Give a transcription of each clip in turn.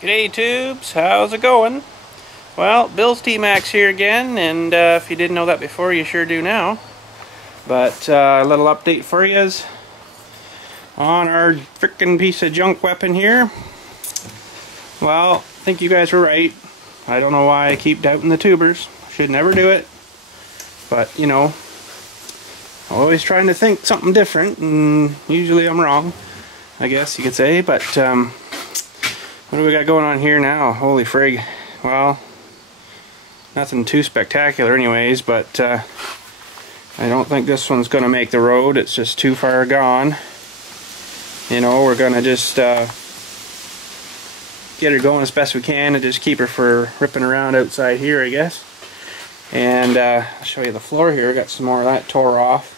G'day tubes, how's it going? Well, BILLSTMAXX here again, and if you didn't know that before, you sure do now. But a little update for you is on our frickin' piece of junk weapon here. Well, I think you guys were right. I don't know why I keep doubting the tubers. Should never do it. But, you know, always trying to think something different, and usually I'm wrong, I guess you could say. But what do we got going on here now? Holy frig. Well, nothing too spectacular anyways, but I don't think this one's going to make the road. It's just too far gone. You know, we're going to just get her going as best we can and just keep her for ripping around outside here, I guess. And I'll show you the floor here. Got some more of that tore off.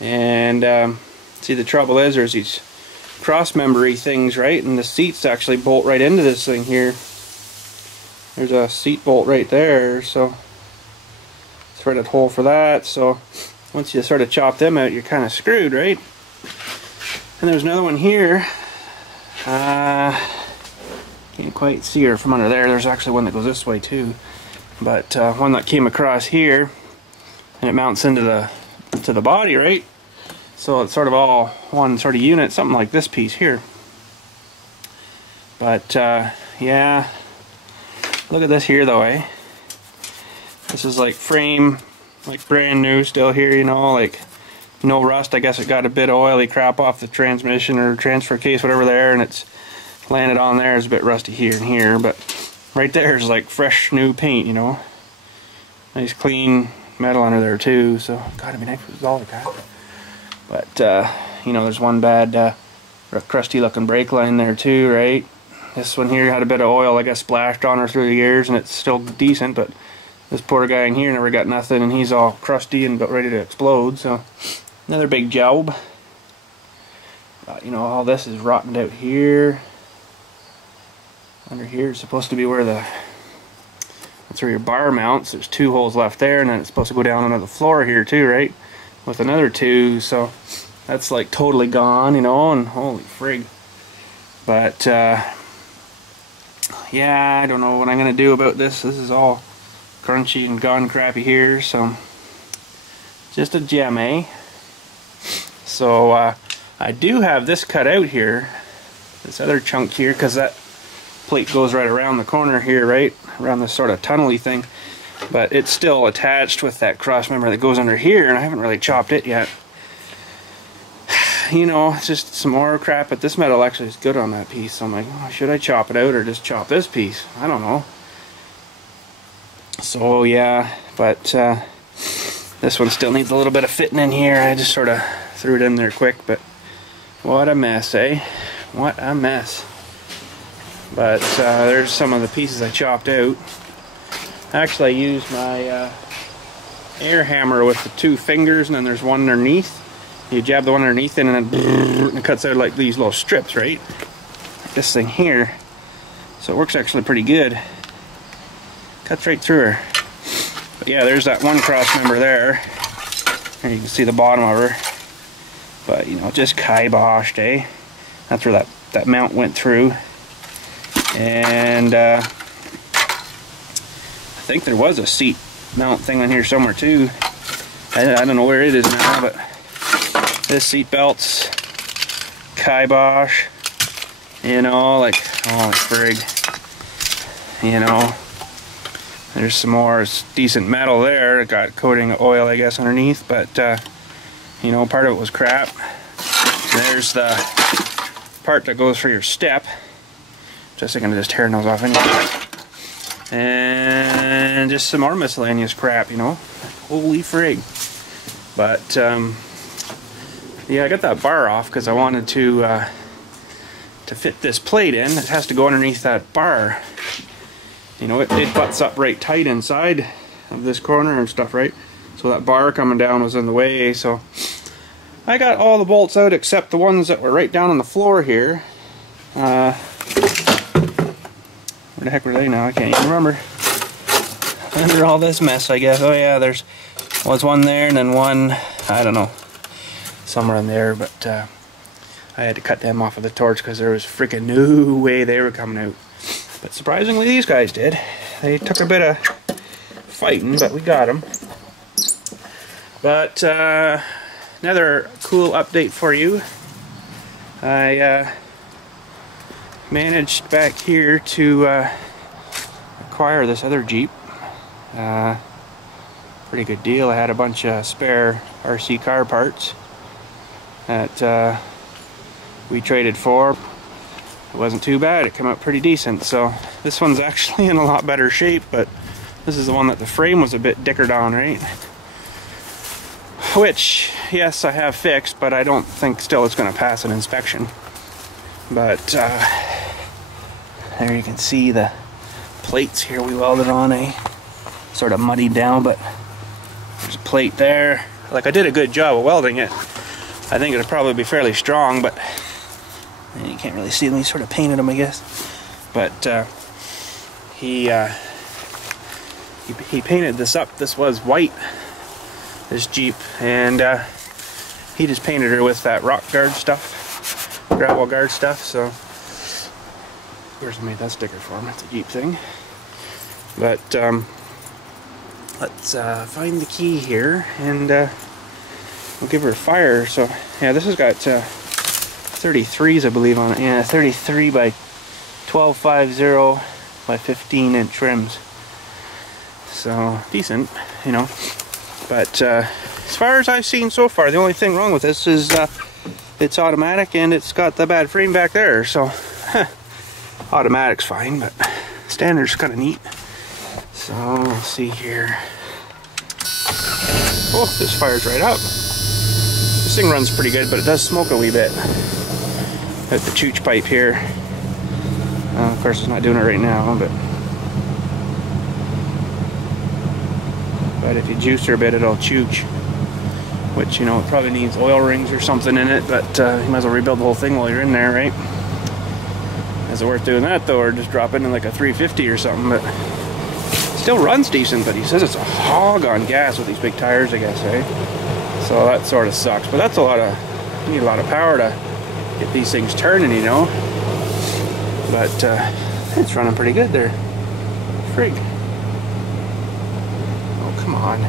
And see, the trouble is there's these cross-membery things, right? And the seats actually bolt right into this thing here. There's a seat bolt right there, so threaded hole for that. So once you sort of chop them out, you're kind of screwed, right? And there's another one here. Can't quite see her from under there. There's actually one that goes this way too, but one that came across here, and it mounts into the body, right? So it's sort of all one sort of unit, something like this piece here. But yeah, look at this here though, eh? This is like frame, like brand new still here, you know, like no rust. I guess it got a bit of oily crap off the transmission or transfer case, whatever there, and it's landed on there. It's a bit rusty here and here, but right there is like fresh new paint, you know. Nice clean metal under there too, so gotta be nice with all the crap. But you know, there's one bad crusty looking brake line there too, right? This one here had a bit of oil, I guess, splashed on her through the years, and it's still decent, but this poor guy in here never got nothing, and he's all crusty and about ready to explode. So another big job. You know, all this is rotted out here. Under here is supposed to be where that's where your bar mounts. There's two holes left there, and then it's supposed to go down under the floor here too, right? With another two, so that's like totally gone, you know, and holy frig. But yeah, I don't know what I'm gonna do about this. This is all crunchy and gone crappy here, so just a gem, eh? So I do have this cut out here, this other chunk here, because that plate goes right around the corner here, right around this sort of tunnely thing. But it's still attached with that cross member that goes under here, and I haven't really chopped it yet. You know, it's just some more crap, but this metal actually is good on that piece. So I'm like, oh, should I chop it out or just chop this piece? I don't know. So yeah, but this one still needs a little bit of fitting in here. I just sort of threw it in there quick, but what a mess, eh? What a mess. But there's some of the pieces I chopped out. Actually, I used my air hammer with the two fingers, and then there's one underneath. You jab the one underneath in, and then it cuts out like these little strips, right? This thing here. So it works actually pretty good. Cuts right through her. But yeah, there's that one cross member there. There you can see the bottom of her. But you know, just kiboshed, eh? That's where that mount went through. And I think there was a seat mount thing on here somewhere too. I don't know where it is now, but this seat belt's kibosh. You know, like, oh frig. You know, there's some more decent metal there. It got coating of oil, I guess, underneath, but you know, part of it was crap. There's the part that goes for your step. Just thinking of just tearing those off anyway. And just some more miscellaneous crap, you know. Holy frig. But yeah, I got that bar off because I wanted to fit this plate in. It has to go underneath that bar. You know, it butts up right tight inside of this corner and stuff, right? So that bar coming down was in the way. So I got all the bolts out except the ones that were right down on the floor here. Where the heck were they now? I can't even remember. Under all this mess, I guess. Oh yeah, was one there, and then one, I don't know, somewhere in there. But I had to cut them off with the torch because there was freaking no way they were coming out. But surprisingly, these guys did. They took a bit of fighting, but we got them. But another cool update for you. I managed back here to acquire this other Jeep. Pretty good deal. I had a bunch of spare RC car parts that we traded for. It wasn't too bad. It came out pretty decent. So this one's actually in a lot better shape, but this is the one that the frame was a bit dickered on, right? Which, yes, I have fixed, but I don't think still it's going to pass an inspection. But there you can see the plates here we welded on, sort of muddied down, but there's a plate there. Like, I did a good job of welding it. I think it'll probably be fairly strong, but you can't really see them. He sort of painted them, I guess. But he painted this up. This was white, this Jeep, and he just painted her with that rock guard stuff, gravel guard stuff. So of course I made that sticker for him. It's a Jeep thing. But let's find the key here, and we'll give her a fire. So yeah, this has got 33s, I believe, on it. Yeah, 33 by 1250 by 15-inch rims. So decent, you know. But as far as I've seen so far, the only thing wrong with this is it's automatic and it's got the bad frame back there. So automatic's fine, but standard's kind of neat. So let's see here. Oh, this fires right up. This thing runs pretty good, but it does smoke a wee bit. Got the chooch pipe here. Of course, it's not doing it right now, but if you juice her a bit, it'll chooch. Which, you know, it probably needs oil rings or something in it, but you might as well rebuild the whole thing while you're in there, right? Is it worth doing that though, or just drop it in like a 350 or something? But still runs decent, but he says it's a hog on gas with these big tires, I guess, eh? So that sort of sucks. But that's a lot of, you need a lot of power to get these things turning, you know. But it's running pretty good there. Frig. Oh, come on.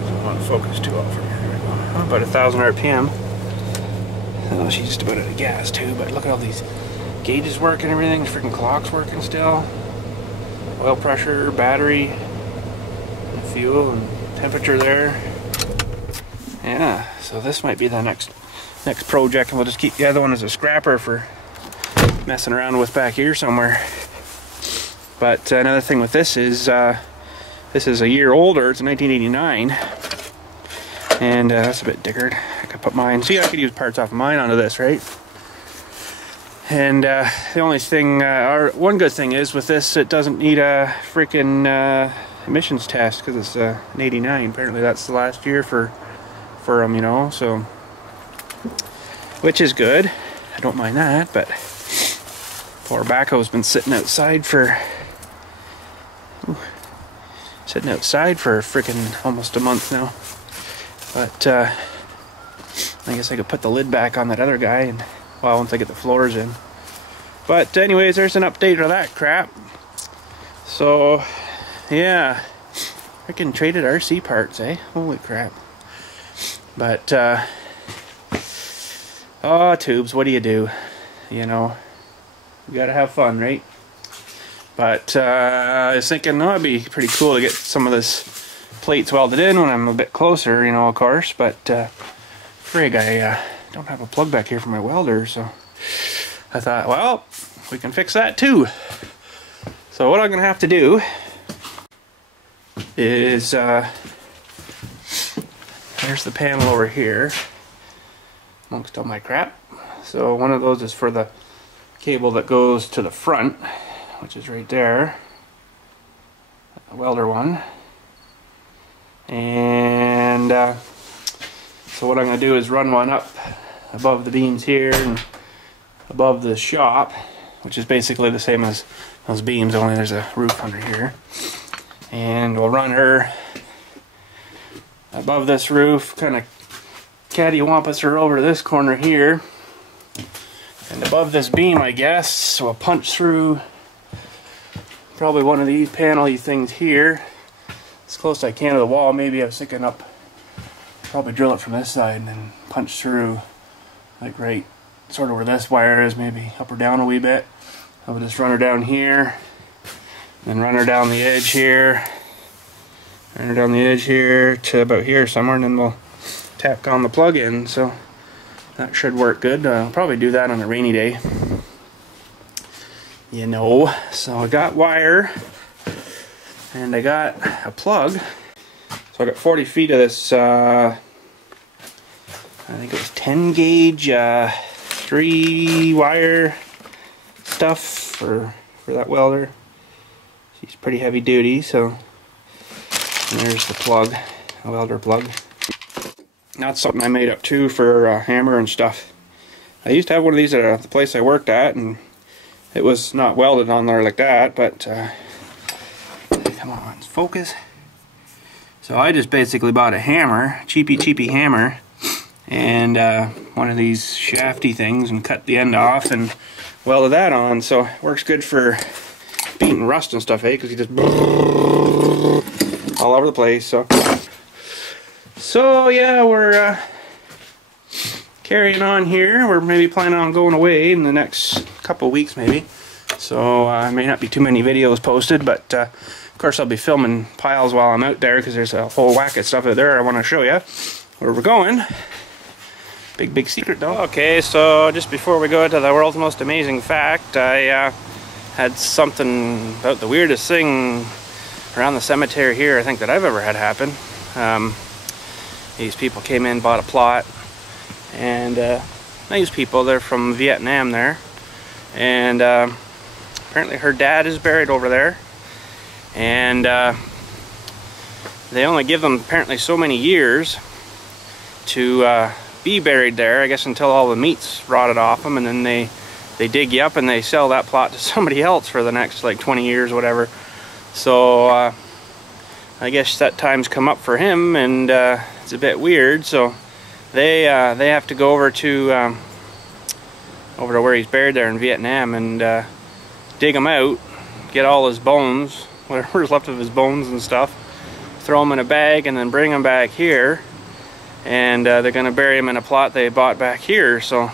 Doesn't want to focus too well for me. There we go. About 1,000 RPM. Oh, she's just about out of gas too, but look at all these gauges working, everything. The freaking clock's working still. Oil pressure, battery, and fuel, and temperature there. Yeah, so this might be the next project, and we'll just keep the other one as a scrapper for messing around with back here somewhere. But another thing with this is a year older. It's a 1989, and that's a bit dickered. I could put mine. See, I could use parts off of mine onto this, right? And the only thing, or one good thing is with this, it doesn't need a freaking emissions test because it's an 89. Apparently, that's the last year for them, you know. So, which is good. I don't mind that, but poor backhoe's been sitting outside for freaking almost a month now. But I guess I could put the lid back on that other guy, and well, once I get the floors in. But anyways, there's an update of that crap. So yeah, freaking traded RC parts, eh? Holy crap. But oh, tubes, what do? You know, you gotta have fun, right? But I was thinking, oh, it'd be pretty cool to get some of this plates welded in when I'm a bit closer, you know, of course. But frig, I don't have a plug back here for my welder, so I thought, well, we can fix that too. So what I'm gonna have to do is there's the panel over here amongst all my crap. So one of those is for the cable that goes to the front, which is right there, the welder one. And so what I'm going to do is run one up above the beams here and above the shop, which is basically the same as those beams, only there's a roof under here. And we'll run her above this roof, kind of cattywampus her over to this corner here. And above this beam, I guess, so I'll punch through probably one of these panel-y things here, as close as I can to the wall. Maybe I was thinking up, probably drill it from this side and then punch through, like right sort of where this wire is, maybe up or down a wee bit. I'll just run her down here, then run her down the edge here, run her down the edge here to about here somewhere, and then we'll tack on the plug-in. So that should work good. I'll probably do that on a rainy day, you know. So I got wire and I got a plug. So I got 40 feet of this, I think it was 10 gauge 3 wire stuff for that welder. She's pretty heavy duty, so and there's the plug, a welder plug. That's something I made up too for a hammer and stuff. I used to have one of these at the place I worked at, and it was not welded on there like that, but come on, focus. So I just basically bought a hammer, cheapy hammer, and one of these shafty things, and cut the end off and welded that on. So it works good for beating rust and stuff, because you just all over the place. So yeah, we're carrying on here. We're maybe planning on going away in the next couple of weeks, maybe. So may not be too many videos posted, but of course I'll be filming piles while I'm out there, because there's a whole whack of stuff out there I want to show you where we're going. Big secret though. Okay, so just before we go to the world's most amazing fact, I had something about the weirdest thing around the cemetery here, I think, that I've ever had happen. These people came in, bought a plot, and nice people. They're from Vietnam there, and apparently her dad is buried over there, and they only give them apparently so many years to be buried there, I guess, until all the meat's rotted off them, and then they dig you up and they sell that plot to somebody else for the next like 20 years or whatever. So I guess that time's come up for him, and it's a bit weird. So they have to go over to where he's buried there in Vietnam and dig him out, get all his bones, whatever's left of his bones and stuff, throw them in a bag, and then bring them back here, and they're going to bury him in a plot they bought back here. So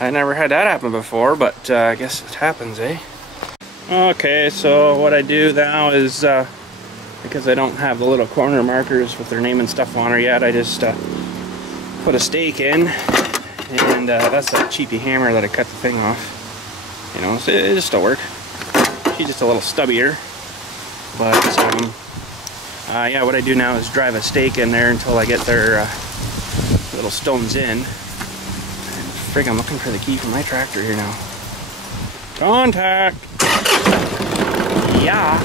I never had that happen before, but I guess it happens, eh? Okay, so what I do now is, because I don't have the little corner markers with their name and stuff on her yet, I just put a stake in, and that's that cheapy hammer that I cut the thing off. You know, so it just still work. She's just a little stubbier, but yeah, what I do now is drive a stake in there until I get their little stones in. And frig, I'm looking for the key for my tractor here now. Contact! Yeah.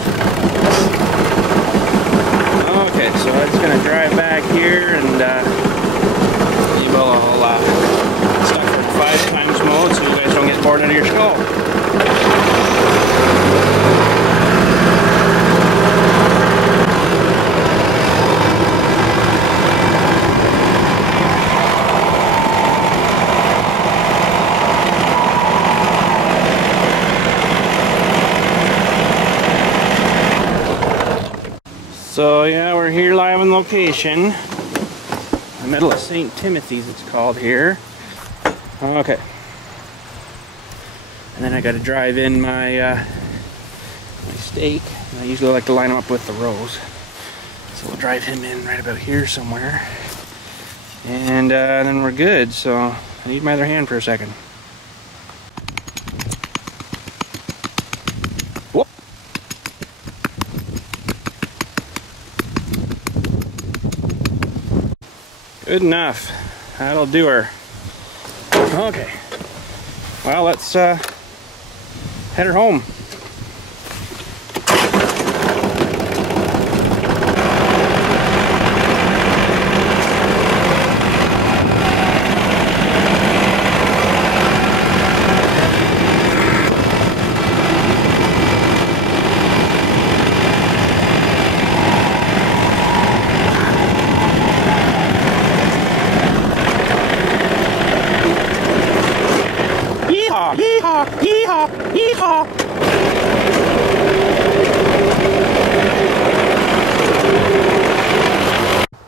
Okay, so I'm just gonna drive back here and leave all stuck for 5x mode so you guys don't get bored out of your skull. So yeah, we're here live on location, in the middle of St. Timothy's it's called here. Okay. And then I got to drive in my stake. I usually like to line them up with the rows. So we'll drive him in right about here somewhere. And then we're good. So I need my other hand for a second. Whoop. Good enough. That'll do her. Okay. Well, let's head her home. Yeehaw! Yeehaw!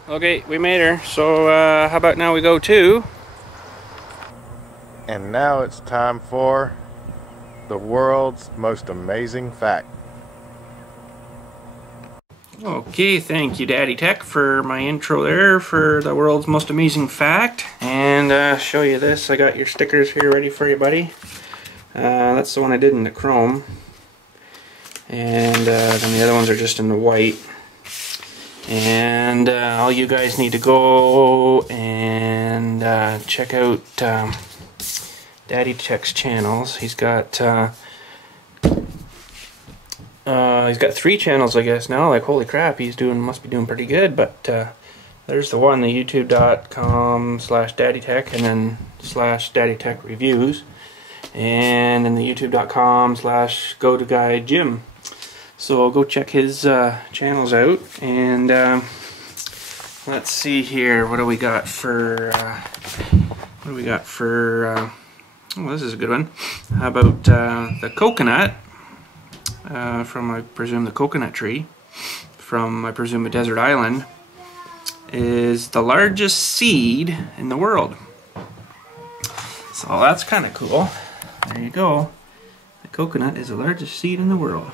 Okay, we made her. So how about now we go to... And now it's time for the world's most amazing fact. Okay, thank you Daddy Tech for my intro there for the world's most amazing fact. And show you this. I got your stickers here ready for you, buddy. That's the one I did in the chrome. And then the other ones are just in the white. And all you guys need to go and check out Daddy Tech's channels. He's got 3 channels, I guess, now. Like, holy crap, must be doing pretty good. But there's the one, the youtube.com/daddytech, and then /daddytechreviews, and then the youtube.com/go-to-guy-Jim. So go check his channels out. And let's see here, what do we got for oh, this is a good one. How about the coconut from, I presume, the coconut tree from, I presume, a desert island is the largest seed in the world. So that's kind of cool. There you go. The coconut is the largest seed in the world.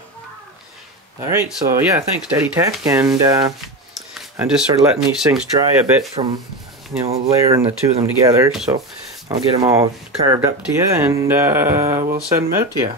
Alright, so yeah, thanks Daddy Tech, and I'm just sort of letting these things dry a bit from, you know, layering the two of them together. So I'll get them all carved up to you, and we'll send them out to you.